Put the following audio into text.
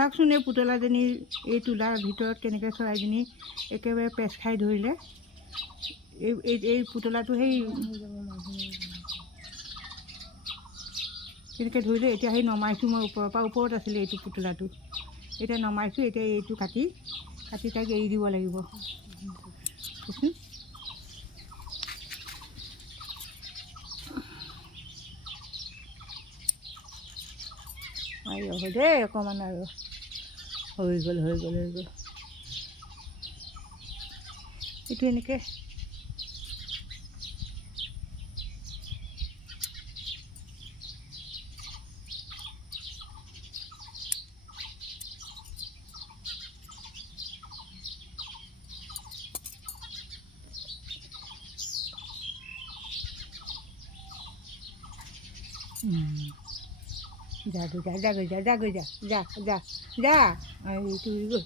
চাওকচোন এই পুতলাজনী এই তোলাৰ ভিতৰত কেনেকৈ চৰাইজনী একেবাৰে পেচ খাই ধৰিলে। এই পুতলাটো সেই কেনেকৈ ধৰিলে। এতিয়া সেই নমাইছোঁ মই ওপৰৰ পৰা, ওপৰত আছিলে এইটো পুতলাটো, এতিয়া নমাইছোঁ। এতিয়া এইটো কাটি তাক এৰি দিব লাগিব। হ'ব দেই অকণমান আৰু হৈ গ'ল। এইটো এনেকৈ যা এইটো উৰি গ'ল।